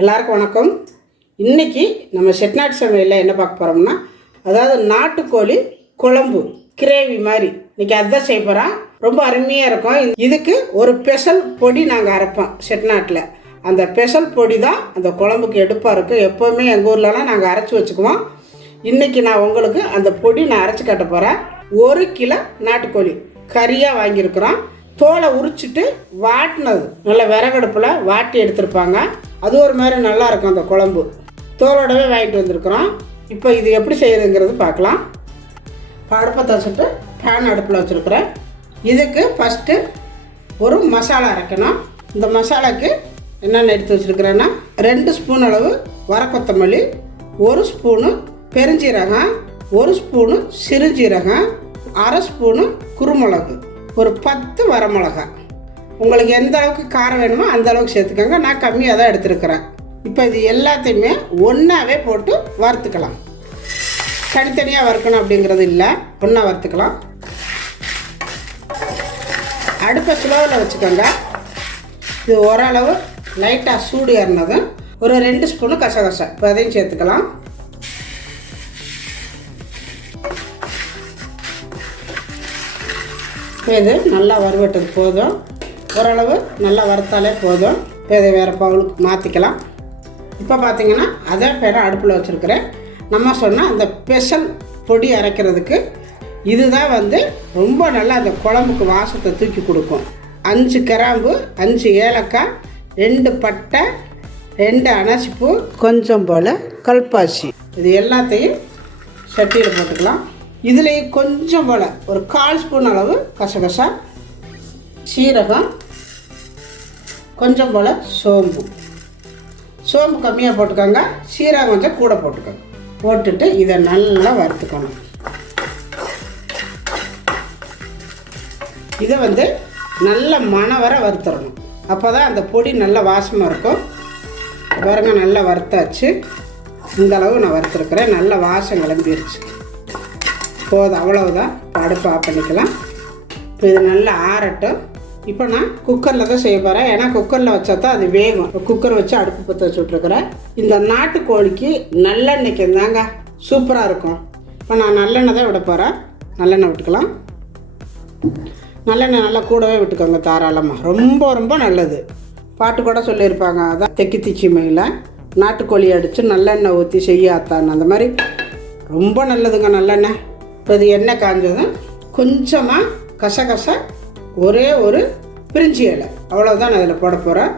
எல்லாருக்கும் வணக்கம். இன்றைக்கி நம்ம செட்டிநாட்டு சமையலில் என்ன பார்க்க போகிறோம்னா, அதாவது நாட்டுக்கோழி குழம்பு கிரேவி மாதிரி இன்றைக்கி அதுதான் செய்ய போகிறோம். ரொம்ப அருமையாக இருக்கும். இதுக்கு ஒரு ஸ்பெஷல் பொடி நாங்கள் அரைப்போம் செட்டிநாட்டில். அந்த ஸ்பெஷல் பொடி தான் அந்த குழம்புக்கு எடுப்பாக இருக்கும். எப்போவுமே எங்கள் ஊர்லலாம் நாங்கள் அரைச்சி வச்சுக்குவோம். இன்றைக்கி நான் உங்களுக்கு அந்த பொடி நான் அரைச்சி கட்ட போகிறேன். 1 கிலோ நாட்டுக்கோழி கறியாக வாங்கியிருக்கிறோம். தோலை உரிச்சிட்டு வாட்டினது நல்லா விறகடுப்பில் வாட்டி எடுத்துருப்பாங்க. அது ஒரு மாதிரி நல்லாயிருக்கும் அந்த குழம்பு. தோலோடவே வாங்கிட்டு வந்திருக்கிறோம். இப்போ இது எப்படி செய்கிறதுங்கிறது பார்க்கலாம். இப்போ அடுப்பை தச்சுட்டு பேன் அடுப்பில் வச்சுருக்குறேன். இதுக்கு ஃபஸ்ட்டு ஒரு மசாலா அரைக்கணும். இந்த மசாலாவுக்கு என்னென்ன எடுத்து வச்சுருக்கிறேன்னா, 2 ஸ்பூன் அளவு வரக்கொத்தமல்லி, 1 ஸ்பூனு பெருஞ்சீரகம், 1 ஸ்பூனு சிறுஜீரகம், 1/2 ஸ்பூனு குருமிளகு, ஒரு 10 வரமிளகாய். உங்களுக்கு எந்த அளவுக்கு காரம் வேணுமோ அந்த அளவுக்கு சேர்த்துக்கோங்க. நான் கம்மியாக தான் எடுத்துருக்கிறேன். இப்போ இது எல்லாத்தையுமே ஒன்றாவே போட்டு வறுத்துக்கலாம். தனித்தனியாக வறுக்கணும் அப்படிங்கிறது இல்லை, ஒன்றா வறுத்துக்கலாம். அடுப்பை ஸ்லோவில் வச்சுக்கோங்க. இது ஓரளவு லைட்டாக சூடு ஏறினதும் ஒரு 2 ஸ்பூனு கசகசா இப்போ அதையும் சேர்த்துக்கலாம். இது நல்லா வறுவட்டது போதும். ஓரளவு நல்லா வறுத்தாலே போதும். இப்போ இதை வேறு பவுலுக்கு மாற்றிக்கலாம். இப்போ பார்த்திங்கன்னா அதே பேரை அடுப்பில் வச்சுருக்கிறேன். நம்ம சொன்னால் அந்த ஸ்பெஷல் பொடி அரைக்கிறதுக்கு இதுதான் ரொம்ப நல்லா அந்த குழம்புக்கு வாசத்தை தூக்கி கொடுக்கும். 5 கிராம்பு, 5 ஏலக்காய், 2 பட்டை, 2 அனாசிப்பூ, கொஞ்சம் போல் கல்பாசி, இது எல்லாத்தையும் சட்டியில் போட்டுக்கலாம். இதுலேயே கொஞ்சம் போல் ஒரு 1/4 ஸ்பூன் அளவு கசகசா, சீரகம், கொஞ்சம் போல் சோம்பு. சோம்பு கம்மியாக போட்டுக்கோங்க, சீரகம் கொஞ்சம் கூட போட்டுக்கோங்க. போட்டுட்டு இதை நல்லா வறுத்துக்கணும். இதை நல்ல மணம் வர வறுத்துடணும். அப்போ தான் அந்த பொடி நல்ல வாசமாக இருக்கும். பாருங்க, நல்லா வறுத்தாச்சு. இந்த அளவு நான் வறுத்துருக்குறேன். நல்ல வாசம் கிளம்பிடுச்சு. போதும், அவ்வளவுதான். அடுப்பு ஆஃப் பண்ணிக்கலாம். இப்போ இது நல்லா ஆறட்டும். இப்போ நான் குக்கரில் தான் செய்ய போகிறேன். ஏன்னா குக்கரில் வச்சா தான் அது வேகும். குக்கர் வச்சு அடுப்பு பற்ற வச்சுட்ருக்குறேன். இந்த நாட்டுக்கோழிக்கு நல்லெண்ணெய்க்கு தாங்க சூப்பராக இருக்கும். இப்போ நான் நல்லெண்ணெய் தான் விட போகிறேன். நல்லெண்ணெய் விட்டுக்கலாம். நல்லெண்ணெய் நல்லா கூடவே விட்டுக்கோங்க தாராளமாக. ரொம்ப ரொம்ப நல்லது. பாட்டு கூட சொல்லியிருப்பாங்க, அதான் தெக்கி திச்சி மயில நாட்டுக்கோழி அடித்து நல்லெண்ணெய் ஊற்றி செய்யாத்தான்னு. அந்த மாதிரி ரொம்ப நல்லதுங்க நல்லெண்ணெய். இப்போ இது எண்ணெய் காஞ்சதும் கொஞ்சமாக கசகசா, ஒரே ஒரு பிரிஞ்சி இலை, அவ்வளோதான் நான் அதில் போட போகிறேன்.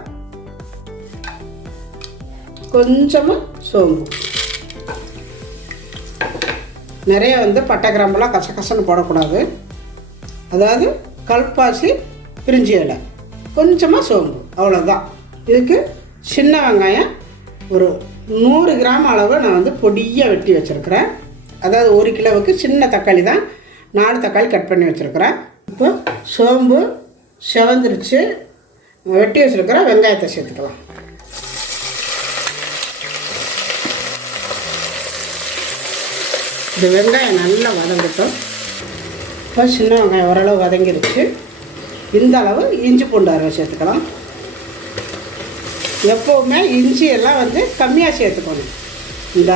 கொஞ்சமாக சோம்பு, நிறைய பட்டை கிராம்பெல்லாம் கசகசன்னு போடக்கூடாது. அதாவது கல்பாசி, பிரிஞ்சி இலை, கொஞ்சமாக சோம்பு, அவ்வளோதான். இதுக்கு சின்ன வெங்காயம் ஒரு 100 கிராம் அளவு நான் பொடியாக வெட்டி வச்சுருக்கிறேன். அதாவது 1 கிலோவுக்கு சின்ன தக்காளி தான் 4 தக்காளி கட் பண்ணி வச்சுருக்கிறேன். இப்போ சோம்பு செவந்துருச்சு. வெட்டி வச்சுருக்கிற வெங்காயத்தை சேர்த்துக்கலாம். இந்த வெங்காயம் நல்லா வதங்கட்டும். இப்போ சின்ன வெங்காயம் ஓரளவு வதங்கிருச்சு. இந்த அளவு இஞ்சி பூண்டு அரை சேர்த்துக்கலாம். எப்போவுமே இஞ்சி எல்லாம் கம்மியாக சேர்த்துக்கணும். இந்த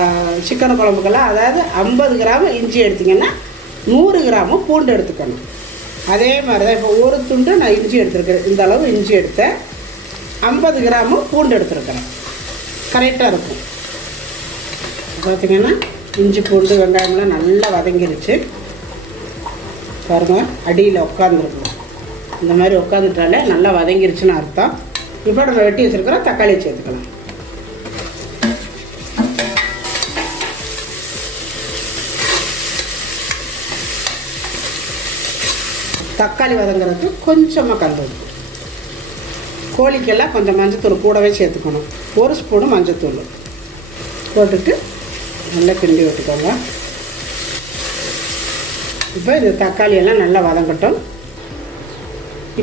சிக்கன் குழம்புக்கெல்லாம் அதாவது 50 கிராம் இஞ்சி எடுத்திங்கன்னா 100 கிராமு பூண்டு எடுத்துக்கணும். அதே மாதிரி தான் இப்போ ஒரு துண்டு நான் இஞ்சி எடுத்துருக்கிறேன். இந்த அளவு இஞ்சி எடுத்தேன், 50 கிராமு பூண்டு எடுத்துருக்கிறேன். கரெக்டாக இருக்கும். பார்த்திங்கன்னா இஞ்சி பூண்டு வெங்காயம்லாம் நல்லா வதங்கிருச்சு. பாருங்கள், அடியில் உட்காந்துருக்கணும். இந்த மாதிரி உட்காந்துட்டாலே நல்லா வதங்கிருச்சுன்னு அர்த்தம். இப்போ நம்ம வெட்டி வச்சுருக்கிற தக்காளியை சேர்த்துக்கலாம். தக்காளி வதங்கிறதுக்கு கொஞ்சமாக கல், கோழிக்கெல்லாம் கொஞ்சம் மஞ்சத்தூள் கூடவே சேர்த்துக்கணும். 1 ஸ்பூனு மஞ்சத்தூள் போட்டுட்டு நல்லா கிண்டி விட்டுக்கோங்க. இப்போ இந்த தக்காளியெல்லாம் நல்லா வதங்கட்டும்.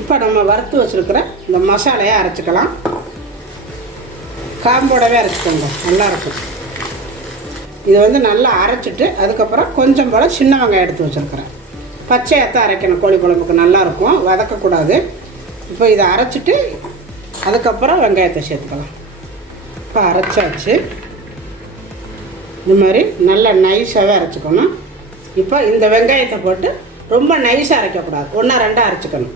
இப்போ நம்ம வறுத்து வச்சுருக்கிற இந்த மசாலையை அரைச்சிக்கலாம். காம்போடவே அரைச்சிக்கோங்க, நல்லாயிருக்கும். இதை நல்லா அரைச்சிட்டு அதுக்கப்புறம் கொஞ்சம் போல் சின்ன வெங்காயம் எடுத்து வச்சுருக்கிறேன். பச்சையத்தான் அரைக்கணும். கோழி குழம்புக்கு நல்லாயிருக்கும், வதக்கக்கூடாது. இப்போ இதை அரைச்சிட்டு அதுக்கப்புறம் வெங்காயத்தை சேர்த்துக்கலாம். இப்போ அரைச்சாச்சு. இந்த மாதிரி நல்லா நைஸாகவே அரைச்சிக்கணும். இப்போ இந்த வெங்காயத்தை போட்டு ரொம்ப நைஸாக அரைக்கக்கூடாது, 1-2 அரைச்சிக்கணும்.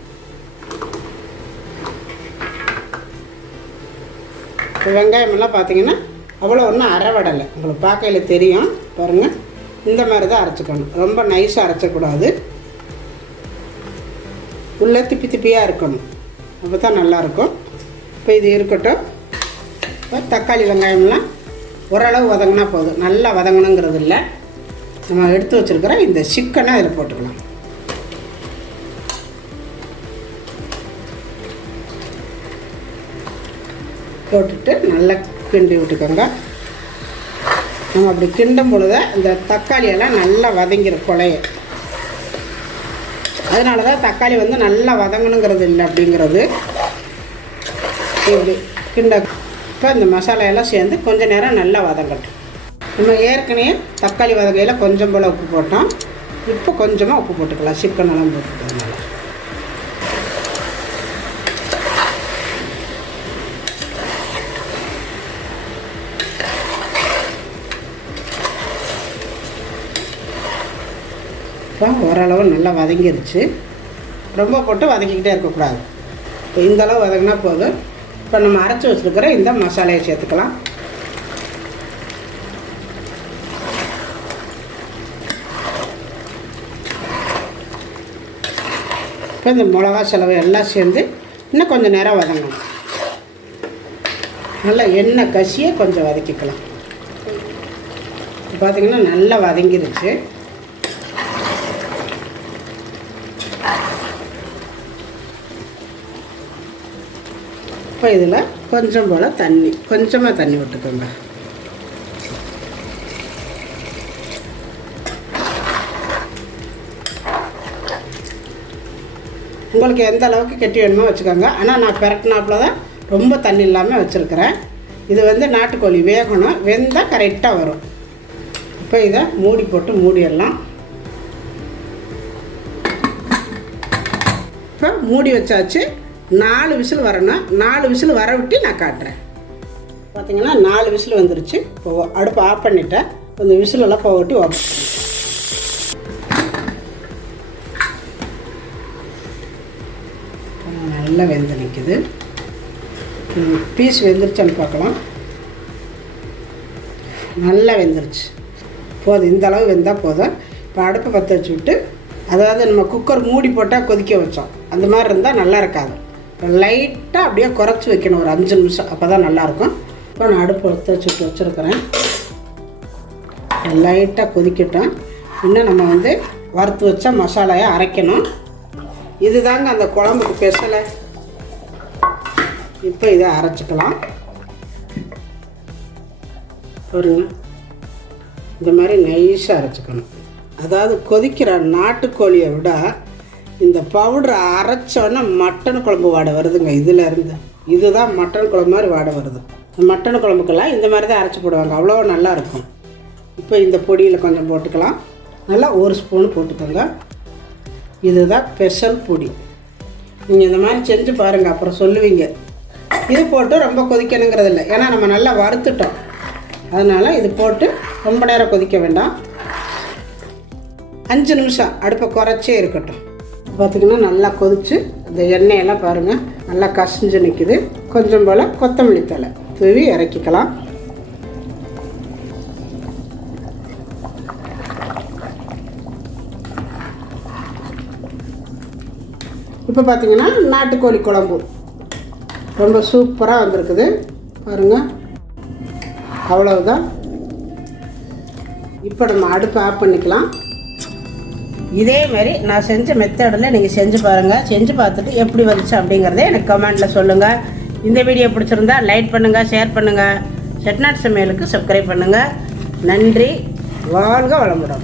இப்போ வெங்காயமெல்லாம் பார்த்தீங்கன்னா அவ்வளோ ஒன்றும் அரைவடலை, உங்களுக்கு பார்க்கையில் தெரியும் பாருங்கள். இந்த மாதிரி தான் அரைச்சிக்கணும், ரொம்ப நைஸாக அரைச்சக்கூடாது. உள்ளே திப்பி திப்பியாக இருக்கணும், அப்போ தான் நல்லாயிருக்கும். இப்போ இது இருக்கட்டும். இப்போ தக்காளி வெங்காயம்லாம் ஓரளவு வதங்கினா போதும், நல்லா வதங்கணுங்கிறது இல்லை. நம்ம எடுத்து வச்சுருக்கிற இந்த சிக்கனை அதில் போட்டுக்கலாம். போட்டுட்டு நல்லா கிண்டி விட்டுக்கோங்க. நம்ம அப்படி கிண்டும் பொழுது இந்த தக்காளியெல்லாம் நல்லா வதங்கிடும் கொலைய. அதனால தான் தக்காளி வந்து நல்லா வதங்கணுங்கிறது இல்லை அப்படிங்கிறது. இப்படி கிண்ட இப்போ இந்த மசாலையெல்லாம் சேர்ந்து கொஞ்சம் நேரம் நல்லா வதங்கட்டும். நம்ம ஏற்கனவே தக்காளி வதங்கையில் கொஞ்சம் போல் உப்பு போட்டோம், இப்போ கொஞ்சமாக உப்பு போட்டுக்கலாம், சிக்கனெல்லாம் போட்டுக்கிறதுனால. இப்போ ஓரளவு நல்லா வதங்கிருச்சு, ரொம்ப போட்டு வதக்கிக்கிட்டே இருக்கக்கூடாது. இப்போ இந்தளவு வதங்கினா போதும். இப்போ நம்ம அரைச்சி வச்சுருக்கிற இந்த மசாலையை சேர்த்துக்கலாம். இப்போ இந்த மிளகா செலவு எல்லாம் சேர்ந்து இன்னும் கொஞ்சம் நேரம் வதங்கணும். நல்லா எண்ணெய் கசியை கொஞ்சம் வதக்கிக்கலாம். பார்த்திங்கன்னா நல்லா வதங்கிருச்சு. இப்போ இதில் கொஞ்சம் போல் கொஞ்சமாக தண்ணி விட்டுக்கோங்க. உங்களுக்கு எந்த அளவுக்கு கெட்டி வேணுமோ வச்சுக்கோங்க. ஆனால் நான் பெரட்டினாப்பில் தான் ரொம்ப தண்ணி இல்லாமல் வச்சுருக்கிறேன். இது வந்து நாட்டுக்கோழி வேகணும், வெந்தால் கரெக்டாக வரும். இப்போ இதை மூடி போட்டு மூடிடலாம். இப்போ மூடி வச்சாச்சு. 4 விசில் வரணும். 4 விசில் வர விட்டு நான் காட்டுறேன். பார்த்தீங்கன்னா 4 விசில் வந்துருச்சு. இப்போ அடுப்பு ஆஃப் பண்ணிவிட்டேன். இந்த விசிலெல்லாம் போகட்டி வரும். நல்லா வெந்து நிற்குது. பீஸ் வெந்துருச்சான்னு பார்க்கலாம். நல்லா வெந்துருச்சு, போதும். இந்த அளவு வெந்தால் போதும். இப்போ அடுப்பை பற்ற வச்சு விட்டு, அதாவது நம்ம குக்கர் மூடி போட்டால் கொதிக்க வச்சோம், அந்த மாதிரி இருந்தால் நல்லா இருக்காது. லைட்டாக அப்படியே குறைச்சி வைக்கணும், ஒரு 5 நிமிஷம், அப்போ தான் நல்லாயிருக்கும். இப்போ நான் அடுப்பு பற்ற வச்சுட்டு வச்சுருக்கிறேன். லைட்டாக கொதிக்கட்டும். இன்னும் நம்ம வந்து வறுத்து வச்ச மசாலாயை அரைக்கணும். இதுதாங்க அந்த குழம்புக்கு ஸ்பெஷலை. இப்போ இதை அரைச்சிக்கலாம். பாருங்க, இந்த மாதிரி நைஸாக அரைச்சிக்கணும். அதாவது கொதிக்கிற நாட்டுக்கோழியை விட இந்த பவுடரை அரைச்சோன்னா மட்டன் குழம்பு வாடை வருதுங்க. இதில் இருந்து இதுதான் மட்டன் குழம்பு மாதிரி வாடை வருது. மட்டன் குழம்புக்கெல்லாம் இந்த மாதிரி தான் அரைச்சி போடுவாங்க, அவ்வளோ நல்லாயிருக்கும். இப்போ இந்த பொடியில் கொஞ்சம் போட்டுக்கலாம். நல்லா 1 ஸ்பூன் போட்டுக்கோங்க. இதுதான் ஸ்பெஷல் பொடி. நீங்கள் இந்த மாதிரி செஞ்சு பாருங்கள், அப்புறம் சொல்லுவீங்க. இது போட்டு ரொம்ப கொதிக்கணுங்கிறது இல்லை, ஏன்னா நம்ம நல்லா வறுத்துட்டோம். அதனால் இது போட்டு ரொம்ப நேரம் கொதிக்க வேண்டாம். 5 நிமிஷம் அடுப்பை குறைச்சே இருக்கட்டும். பார்த்திங்கன்னா நல்லா கொதிச்சு அந்த எண்ணெயெல்லாம் பாருங்கள் நல்லா கசிஞ்சு நிற்குது. கொஞ்சம் போல் கொத்தமல்லி தழை தூவி இறக்கிக்கலாம். இப்போ பார்த்திங்கன்னா நாட்டுக்கோழி குழம்பு ரொம்ப சூப்பராக வந்திருக்குது பாருங்கள். அவ்வளவுதான். இப்போ நம்ம அடுப்பை ஆஃப் பண்ணிக்கலாம். இதே மாதிரி நான் செஞ்ச மெத்தடில் நீங்கள் செஞ்சு பாருங்கள். செஞ்சு பார்த்துட்டு எப்படி வந்துச்சு அப்படிங்கிறத எனக்கு கமெண்டில் சொல்லுங்கள். இந்த வீடியோ பிடிச்சிருந்தா லைக் பண்ணுங்கள், ஷேர் பண்ணுங்கள். செட்டிநாட்டு சமையலுக்கு சப்ஸ்கிரைப் பண்ணுங்கள். நன்றி. வாழ்க வளமுடன்.